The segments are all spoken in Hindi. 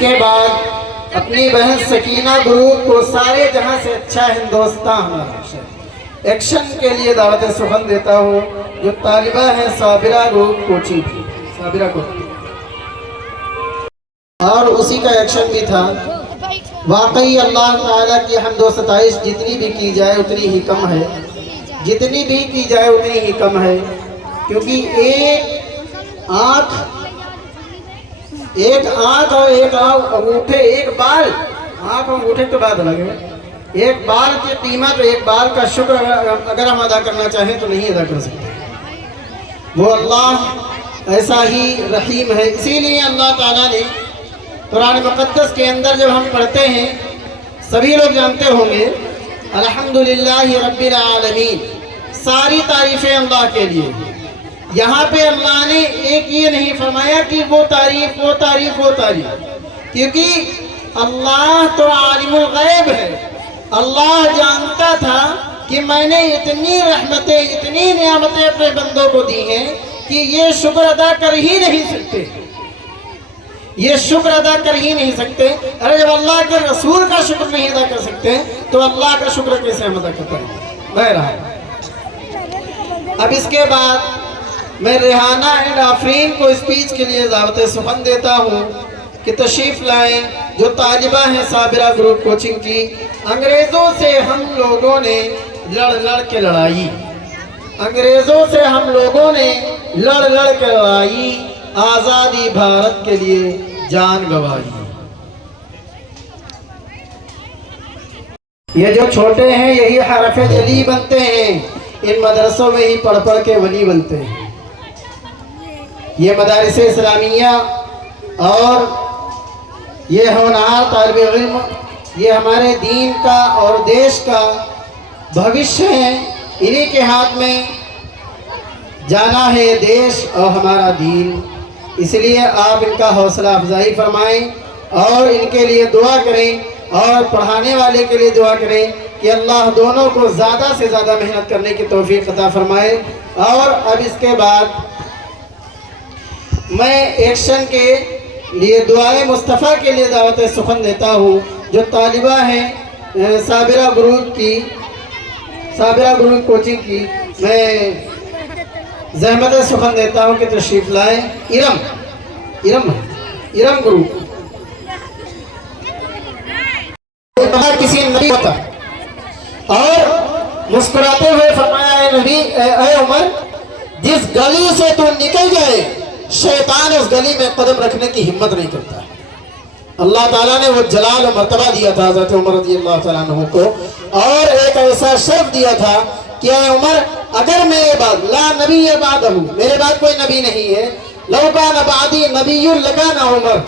इसके बाद अपनी बहन सकीना ग्रुप को सारे जहां से अच्छा हिंदुस्तान हमारा एक्शन के लिए दावत सुखन देता हूँ, जो तालिबा है साबिरा ग्रुप कोची थी, साबिरा को, और उसी का एक्शन भी था। वाकई अल्लाह ताला की हम्द सताइश जितनी भी की जाए उतनी ही कम है, जितनी भी की जाए उतनी ही कम है, क्योंकि एक आँख और एक अंगूठे, एक बाल, आँख और अंगूठे के बाद लगे, एक बाल की कीमत, एक बाल का शुक्र अगर हम अदा करना चाहें तो नहीं अदा कर सकते। वो अल्लाह ऐसा ही रहीम है। इसीलिए अल्लाह ताला ने कुरान मुक़द्दस के अंदर जब हम पढ़ते हैं, सभी लोग जानते होंगे, अल्हम्दुलिल्लाहि रब्बिल आलमीन, सारी तारीफ़ें अल्लाह के लिए। यहाँ पे अल्लाह ने एक ये नहीं फरमाया कि वो तारीफ़ वो तारीफ़ वो तारीफ़, क्योंकि अल्लाह तो आलिमुल गैब है। अल्लाह जानता था कि मैंने इतनी रहमतें, इतनी नियामतें अपने बंदों को दी हैं कि ये शुक्र अदा कर ही नहीं सकते, ये शुक्र अदा कर ही नहीं सकते। अरे जब अल्लाह के रसूल का शुक्र नहीं अदा कर सकते तो अल्लाह का शुक्र कैसे हम अदा कर पाएंगे। बहरहाल अब इसके बाद मैं रेहाना एंड आफरीन को स्पीच के लिए दावत सुखन देता हूँ कि तशरीफ़ लाएं, जो तालिबा हैं साबिरा ग्रुप कोचिंग की। अंग्रेज़ों से हम लोगों ने लड़ के लड़ाई, अंग्रेज़ों से हम लोगों ने लड़ के लड़ाई, आज़ादी भारत के लिए जान गंवाई। ये जो छोटे हैं यही हरफ जली बनते हैं, इन मदरसों में ही पढ़ के वली बनते हैं। ये मदारिस इस्लामिया और ये होनहार तालिब इल्म, ये हमारे दीन का और देश का भविष्य है। इन्हीं के हाथ में जाना है देश और हमारा दीन, इसलिए आप इनका हौसला अफजाई फरमाएं और इनके लिए दुआ करें और पढ़ाने वाले के लिए दुआ करें कि अल्लाह दोनों को ज़्यादा से ज़्यादा मेहनत करने की तौफीक अता फरमाए। और अब इसके बाद मैं एक्शन के लिए दुआए मुस्तफ़ा के लिए दावत सुखन देता हूँ, जो तालिबा हैं साबिरा ग्रुप की, साबिरा ग्रुप कोचिंग की। मैं ज़हमत सुखन देता हूँ कि तशरीफ़ लाए। इरम ग्रुप किसी नबी होता और मुस्कुराते हुए फरमाया, ऐ नबी, ऐ उमर, जिस गली से तू निकल जाए शैतान उस गली में कदम रखने की हिम्मत नहीं करता। अल्लाह ताला ने वो जलाल और मर्तबा दिया था हज़रत उमर रज़ियल्लाहु तआला अन्हु को, और एक ऐसा शर्फ दिया था कि ऐ उमर, अगर मेरे बाद ला नबी बादहू, मेरे बाद कोई नबी नहीं है, लौ कान बादी नबियुन लकाना उमर,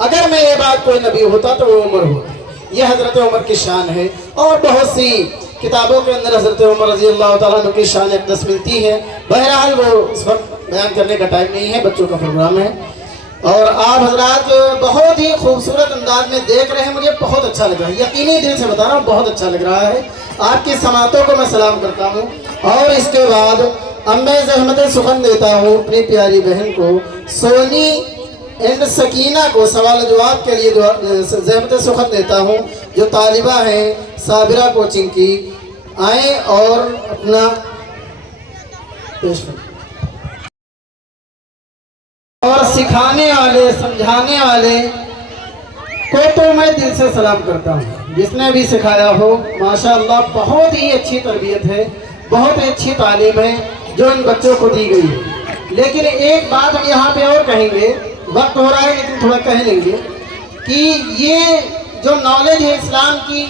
अगर मेरे बाद कोई नबी होता तो वो उमर होता। यह हज़रत उमर की शान है और बहुत सी किताबों के अंदर हज़रत उमर रज़ियल्लाहु तआला अन्हु की शान अक़दस मिलती है। बहरहाल वो इस वक्त बयान करने का टाइम नहीं है, बच्चों का प्रोग्राम है और आप हजरात बहुत ही खूबसूरत अंदाज में देख रहे हैं। मुझे बहुत अच्छा लग रहा है, यकीनी दिल से बता रहा हूँ, बहुत अच्छा लग रहा है। आपकी समातों को मैं सलाम करता हूँ और इसके बाद अब मैं ज़हमत सुखन देता हूँ अपनी प्यारी बहन को, सोनी एंड सकीना को, सवाल जवाब के लिए ज़हमत सुखन देता हूँ, जो तालिबा हैं साबिरा कोचिंग की। आए और अपना पेश और सिखाने वाले, समझाने वाले को तो मैं दिल से सलाम करता हूँ। जिसने भी सिखाया हो माशाअल्लाह, बहुत ही अच्छी तरबियत है, बहुत ही अच्छी तालीम है जो इन बच्चों को दी गई है। लेकिन एक बात हम यहाँ पे और कहेंगे, वक्त हो रहा है लेकिन थोड़ा कह लेंगे कि ये जो नॉलेज है इस्लाम की,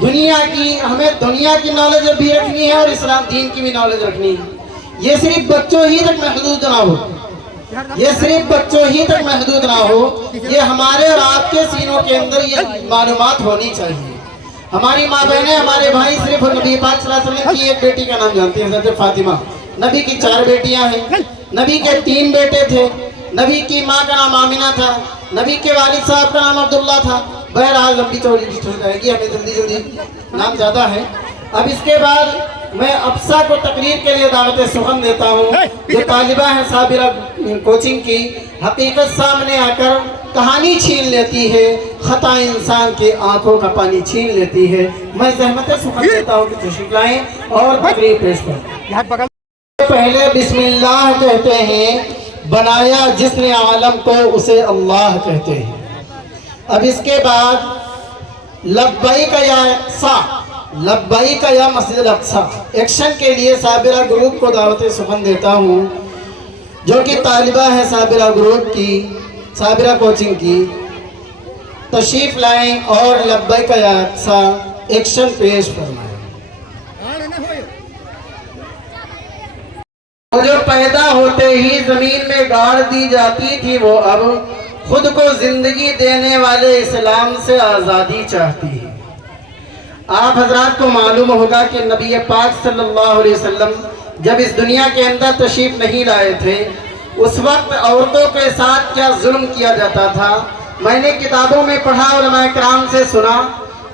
दुनिया की, हमें दुनिया की नॉलेज भी रखनी है और इस्लाम दीन की भी नॉलेज रखनी है। ये सिर्फ बच्चों ही तक महदूद ना हो, ये सिर्फ बच्चों ही तक महदूद ना हो, ये हमारे और आपके सीनों के अंदर ये मालूमात होनी चाहिए। हमारी माँ बहनें, हमारे भाई सिर्फ नबी पाक सल्लल्लाहु अलैहि वसल्लम की एक बेटी का नाम जानते हैं, हज़रत फातिमा। नबी की 4 बेटियां हैं, नबी के 3 बेटे थे, नबी की माँ का नाम आमिना था, नबी के वालिद साहब का नाम अब्दुल्ला था। बहरहाल लंबी चौड़ी लिस्ट हो जाएगी, हमें जल्दी नाम ज़्यादा है। अब इसके बाद मैं अफसा को तकरीर के लिए दावत सुखन देता हूँ, जो तालिबा है साबिरा कोचिंग की। हकीकत सामने आकर कहानी छीन लेती है, खता इंसान के आंखों का पानी छीन लेती है। मैं ज़हमत सुखन देता हूँ कि तशरीफ लाएं और तकरीर पेश करें। पहले बिस्मिल्लाह कहते हैं, बनाया जिसने आलम को उसे अल्लाह कहते हैं। अब इसके बाद लब्बैक या अक्सा, लब्बैक या मस्जिद अक्सा एक्शन के लिए साबिरा ग्रुप को दावत सुखन देता हूँ, जो कि तालिबा है साबिरा ग्रुप की, साबिरा कोचिंग की। तशरीफ लाएं और लब्बैक या अक्सा एक्शन पेश फरमाएं। जो पैदा होते ही जमीन में गाड़ दी जाती थी, वो अब खुद को जिंदगी देने वाले इस्लाम से आज़ादी चाहती है। आप हजरात को मालूम होगा कि नबी पाक सल्लल्लाहु अलैहि वसल्लम जब इस दुनिया के अंदर तशरीफ नहीं लाए थे, उस वक्त औरतों के साथ क्या जुल्म किया जाता था। मैंने किताबों में पढ़ा और उलमा किराम से सुना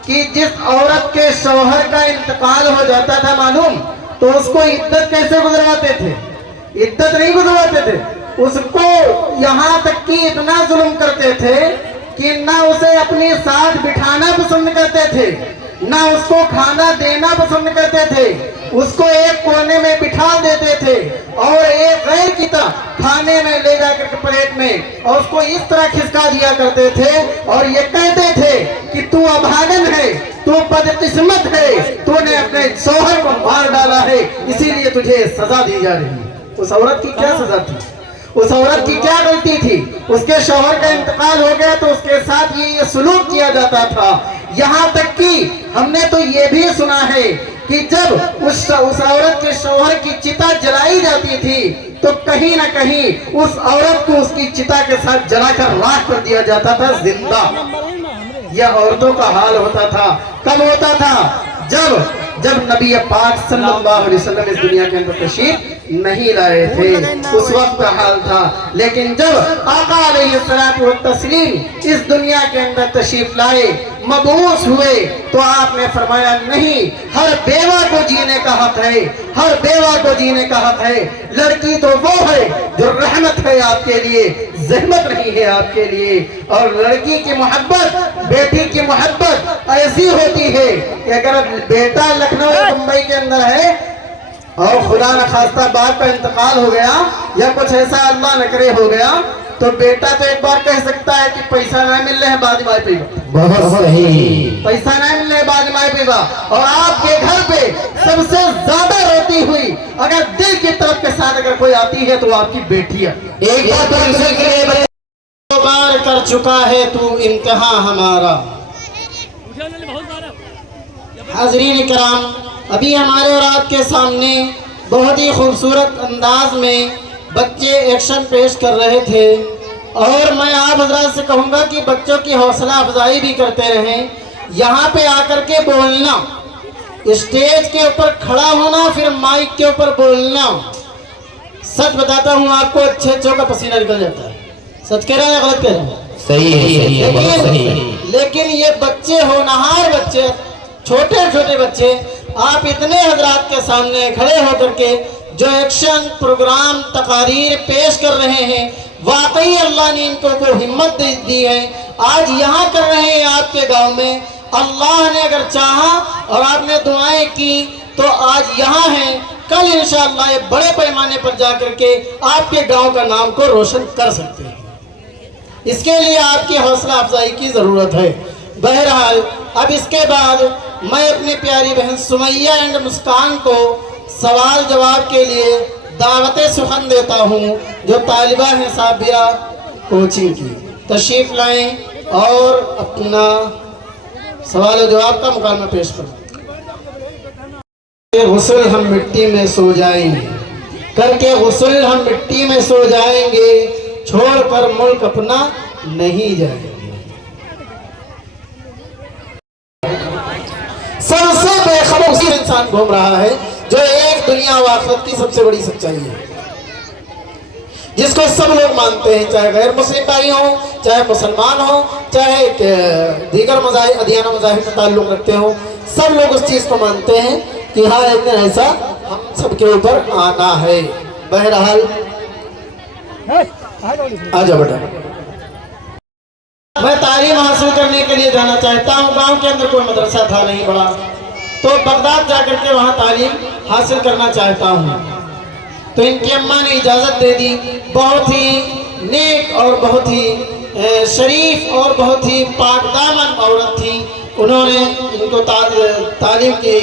कि जिस औरत के शौहर का इंतकाल हो जाता था मालूम, तो उसको इद्दत कैसे गुजरवाते थे? इद्दत नहीं गुजरवाते थे, उसको यहाँ तक कि इतना जुल्म करते थे कि ना उसे अपने साथ बिठाना पसंद करते थे, ना उसको खाना देना पसंद करते थे, उसको एक कोने में बिठा देते थे और एक गैर की तरह खाने में ले जाकर प्लेट में और उसको इस तरह खिसका दिया करते थे और ये कहते थे कि तू अभागन है, तू बदकिस्मत है, तूने अपने शौहर को मार डाला है, इसीलिए तुझे सजा दी जा रही है। उस औरत की क्या सजा थी? उस औरत की क्या गलती थी? उसके शौहर का इंतकाल हो गया तो उसके साथ ये सुलूक किया जाता था। यहाँ तक कि हमने तो ये भी सुना है कि जब उस औरत के शौहर की चिता जलाई जाती थी, तो कहीं ना कहीं उस औरत को उसकी चिता के साथ जलाकर राख कर दिया जाता था जिंदा। यह औरतों का हाल होता था। कब होता था? जब नबी पाक सल्लल्लाहु अलैहि वसल्लम इस दुनिया के अंदर तशरीफ नहीं लाए थे, उस वक्त का हाल था। लेकिन जब आका अलैहिस्सलातु वत्तस्लीम इस दुनिया के अंदर तशरीफ लाए, मबूस हुए, तो आपने फरमाया नहीं, हर बेवा को जीने का हक है, हर बेवा को जीने का हक है। लड़की तो वो है जो रहमत है आपके लिए, ज़हमत नहीं है आपके लिए। और लड़की की मोहब्बत, बेटी की मोहब्बत ऐसी होती है कि अगर बेटा लखनऊ मुंबई के अंदर है और खुदा न खास्ता बाप का इंतकाल हो गया या कुछ ऐसा अल्लाह न करे हो गया, तो बेटा तो एक बार कह सकता है कि पैसा ना मिल रहे बाद में पीवा, बहुत सही, पैसा ना मिल रहे बाद में पीवा। और आपके घर पे सबसे ज्यादा रोती हुई अगर दिल की तरफ के साथ अगर कोई आती है तो आपकी बेटी है। एक बार कर चुका है तू इम्तिहान हमारा। हाज़रीन किराम, अभी हमारे और आपके सामने बहुत ही खूबसूरत अंदाज में बच्चे एक्शन पेश कर रहे थे और मैं आप हजरात से कहूँगा कि बच्चों की हौसला अफजाई भी करते रहें। यहाँ पे आकर के बोलना, स्टेज के ऊपर खड़ा होना, फिर माइक के ऊपर बोलना, सच बताता हूँ आपको अच्छे अच्छों का पसीना निकल जाता है। सच कह रहा है, गलत कह रहा है? सही है। लेकिन ये बच्चे, होनहार बच्चे, छोटे छोटे बच्चे, आप इतने हजरात के सामने खड़े होकर के जो एक्शन प्रोग्राम तकारीर पेश कर रहे हैं, वाकई अल्लाह ने इनको को हिम्मत दी है। आज यहाँ कर रहे हैं आपके गांव में, अल्लाह ने अगर चाहा और आपने दुआएं की तो आज यहाँ हैं, कल इंशाअल्लाह ये बड़े पैमाने पर जाकर के आपके गांव का नाम को रोशन कर सकते हैं। इसके लिए आपकी हौसला अफजाई की ज़रूरत है। बहरहाल अब इसके बाद मैं अपनी प्यारी बहन सुमैया एंड मुस्कान को सवाल जवाब के लिए दावत सुखन देता हूँ, जो तालिबा हैं साबिरा कोचिंग की। तशरीफ लाएं और अपना सवाल जवाब का मुकाबला पेश करें। गुस्ल हम मिट्टी में सो जाएंगे, करके गुस्ल हम मिट्टी में सो जाएंगे, छोड़कर मुल्क अपना नहीं जाएंगे। सबसे बेखबर उसी इंसान घूम रहा है जो एक दुनिया व आखिरत की सबसे बड़ी सच्चाई है, जिसको सब लोग मानते हैं, चाहे गैर मुस्लिम भाई हो, चाहे मुसलमान हो, चाहे दीगर मज़ाहिब अदियाना मज़ाहिब से ताल्लुक़ रखते हो, सब लोग उस चीज़ को मानते हैं कि हाँ एक दिन ऐसा हम सबके ऊपर आना है। बहरहाल आजा बेटा। मैं तालीम हासिल करने के लिए जाना चाहता हूँ। गांव के अंदर कोई मदरसा था नहीं बड़ा, तो बगदाद जाकर के वहाँ तालीम हासिल करना चाहता हूँ। तो इनकी अम्मा ने इजाज़त दे दी। बहुत ही नेक और बहुत ही शरीफ और बहुत ही पाकदामन औरत थी। उन्होंने इनको तालीम की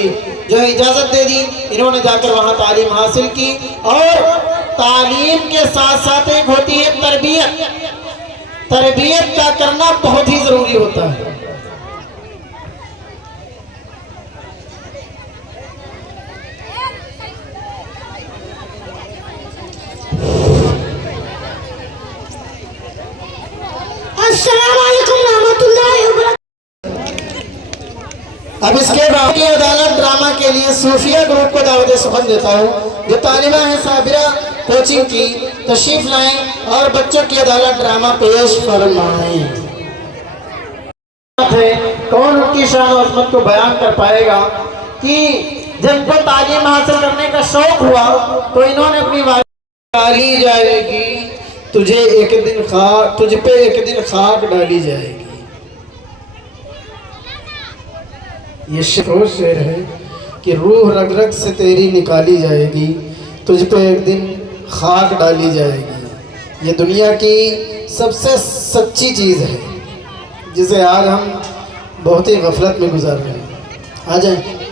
जो है इजाज़त दे दी। इन्होंने जाकर वहाँ तालीम हासिल की। और तालीम के साथ साथ एक होती है तरबियत। तरबियत का करना बहुत ही ज़रूरी होता है। अस्सलाम वालेकुम रहमतुल्लाहि व बरकातहू। अब इसके बाद की अदालत ड्रामा के लिए सूफिया ग्रुप को दावत सुखन देता हूँ, जो तालिबा है साबिरा कोचिंग की, तशरीफ लाएं और बच्चों की अदालत ड्रामा पेश फरमाएं। कौन उनकी शान और अज़मत को बयान कर पाएगा कि जिनको तालीम हासिल करने का शौक हुआ तो इन्होंने अपनी डाली जाएगी, तुझे एक दिन खाक, तुझ पे एक दिन खाक डाली जाएगी। ये शेर है कि रूह रग रग से तेरी निकाली जाएगी, तुझ पे एक दिन खाक डाली जाएगी। ये दुनिया की सबसे सच्ची चीज़ है जिसे आज हम बहुत ही गफलत में गुजार रहे हैं। आ जाए।